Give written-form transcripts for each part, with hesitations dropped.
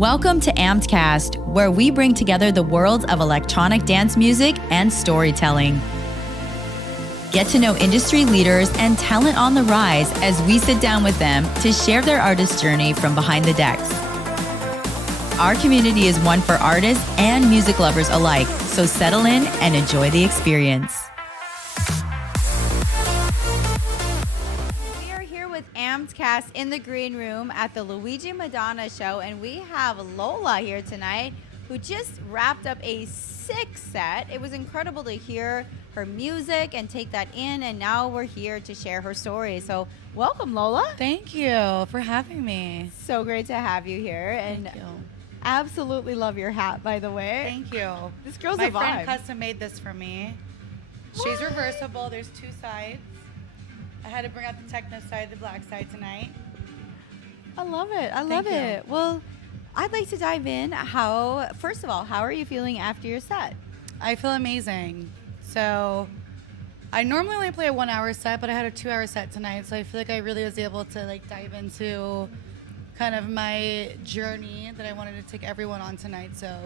Welcome to Ampedcast, where we bring together the worlds of electronic dance music and storytelling. Get to know industry leaders and talent on the rise as we sit down with them to share their artist journey from behind the decks. Our community is one for artists and music lovers alike, so settle in and enjoy the experience. We are here with Ampedcast in the green room at the Luigi Madonna show, and we have Lola here tonight, who just wrapped up a sick set. It was incredible to hear her music and take that in, and now we're here to share her story. So welcome, Lola. Thank you for having me. So great to have you here. And Thank you. Absolutely love your hat, by the way. Thank you. This girl's My a vibe. friend custom made this for me. She's reversible. There's two sides. I had to bring out the techno side, the black side tonight. I love it. I love it. Well, I'd like to dive in. First of all, how are you feeling after your set? I feel amazing. So I normally only play a 1 hour set, but I had a 2 hour set tonight. So I feel like I really was able to dive into kind of my journey that I wanted to take everyone on tonight. So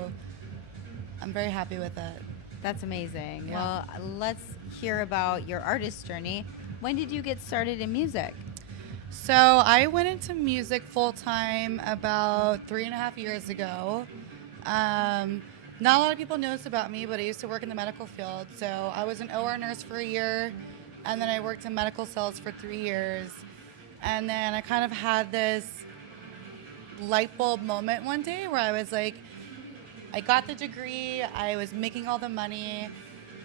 I'm very happy with it. That's amazing. Yeah. Well, let's hear about your artist journey. When did you get started in music? So I went into music full time about 3.5 years ago. Not a lot of people know this about me, but I used to work in the medical field. So I was an OR nurse for a year, and then I worked in medical sales for 3 years. And then I kind of had this light bulb moment one day where I was like, I got the degree, I was making all the money,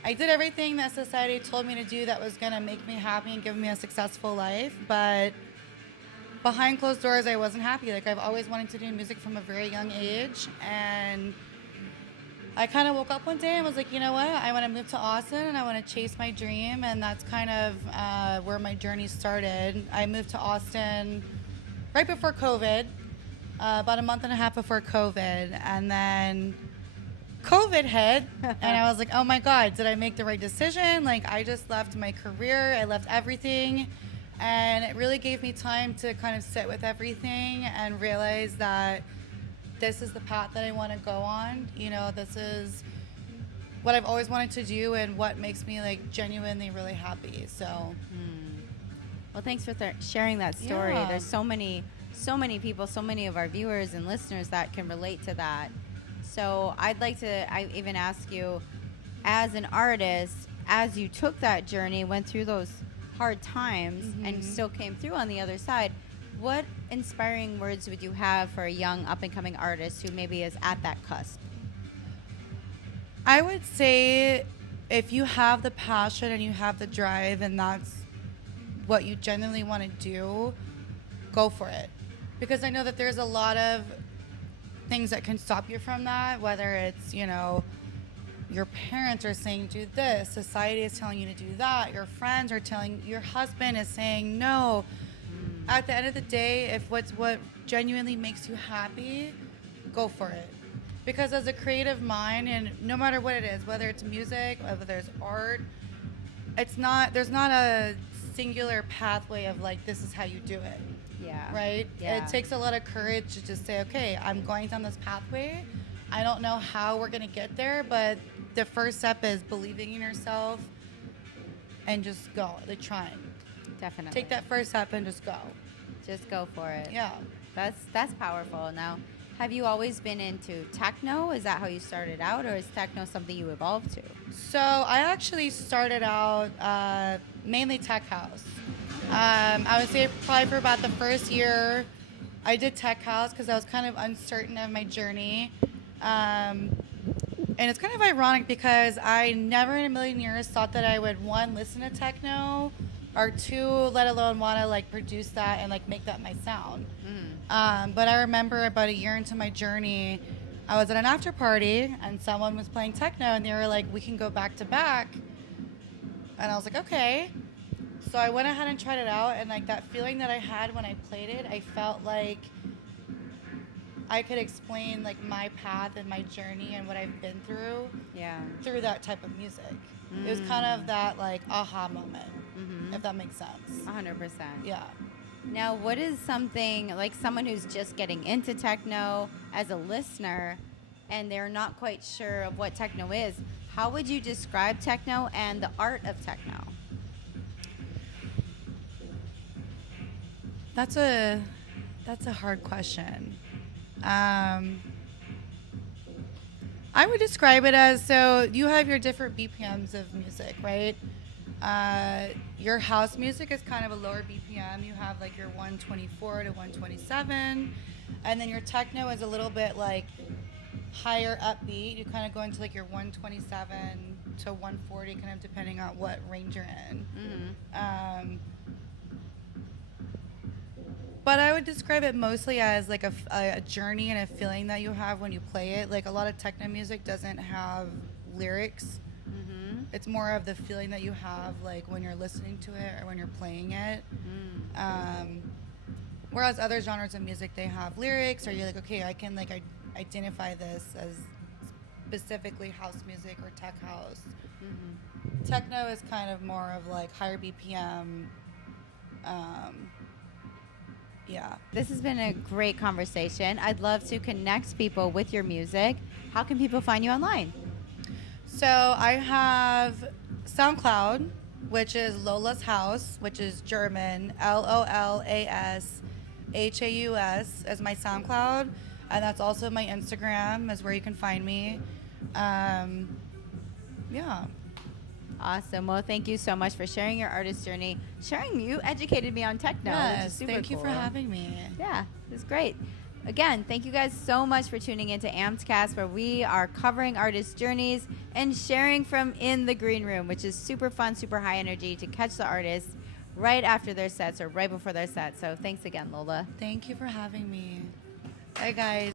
I did everything that society told me to do that was going to make me happy and give me a successful life, but behind closed doors I wasn't happy. I've always wanted to do music from a very young age, and I kind of woke up one day and was like, you know what, I want to move to Austin and I want to chase my dream, and that's kind of where my journey started. I moved to Austin right before COVID. About a month and a half before COVID, and then COVID hit, and I was like, oh my God, did I make the right decision? I just left my career, I left everything, and it really gave me time to kind of sit with everything and realize that this is the path that I want to go on. This is what I've always wanted to do and what makes me genuinely really happy. So, Well, thanks for sharing that story. Yeah. There's so many people, so many of our viewers and listeners that can relate to that. So I even ask you, as an artist, as you took that journey, went through those hard times, and still came through on the other side, what inspiring words would you have for a young up-and-coming artist who maybe is at that cusp? I would say if you have the passion and you have the drive and that's what you genuinely want to do, go for it. Because I know that there's a lot of things that can stop you from that, whether it's, your parents are saying do this, society is telling you to do that, your friends are telling, your husband is saying no. At the end of the day, if what genuinely makes you happy, go for it. Because as a creative mind, and no matter what it is, whether it's music, whether there's art, there's not a singular pathway of this is how you do it. Yeah. Right? Yeah. It takes a lot of courage to just say, okay, I'm going down this pathway. I don't know how we're going to get there, but the first step is believing in yourself and just go, trying. Definitely. Take that first step and just go. Just go for it. Yeah. That's powerful. Now, have you always been into techno? Is that how you started out, or is techno something you evolved to? So I actually started out mainly tech house. I would say probably for about the first year, I did tech house because I was kind of uncertain of my journey. And it's kind of ironic because I never in a million years thought that I would, one, listen to techno, or two, let alone want to produce that and make that my sound. But I remember about a year into my journey, I was at an after party and someone was playing techno and they were like, we can go back to back. And I was like, okay. So I went ahead and tried it out, and that feeling that I had when I played it, I felt like I could explain my path and my journey and what I've been through through that type of music. It was kind of that aha moment, if that makes sense. 100%. Yeah. Now, what is something like someone who's just getting into techno as a listener and they're not quite sure of what techno is? How would you describe techno and the art of techno? That's a hard question. I would describe it as, so you have your different BPMs of music, right? Your house music is kind of a lower BPM. You have like your 124 to 127, and then your techno is a little bit like higher upbeat. You kind of go into like your 127 to 140, kind of depending on what range you're in. Mm-hmm. But I would describe it mostly as like a journey and a feeling that you have when you play it. Like a lot of techno music doesn't have lyrics. Mm-hmm. It's more of the feeling that you have like when you're listening to it or when you're playing it. Whereas other genres of music, they have lyrics, or you're like, okay, I can like identify this as specifically house music or tech house. Mm-hmm. Techno is kind of more of like higher BPM. Yeah. This has been a great conversation. I'd love to connect people with your music. How can people find you online? So I have SoundCloud, which is Lola's House, which is German, LOLASHAUS as my SoundCloud. And that's also my Instagram is where you can find me. Yeah. Awesome. Well, thank you so much for sharing your artist journey. You educated me on techno, which is Yes, super thank you cool. for having me. Yeah, it was great. Again, thank you guys so much for tuning into Ampedcast, where we are covering artist journeys and sharing from in the green room, which is super fun, super high energy to catch the artists right after their sets or right before their sets. So thanks again, Lola. Thank you for having me. Bye, guys.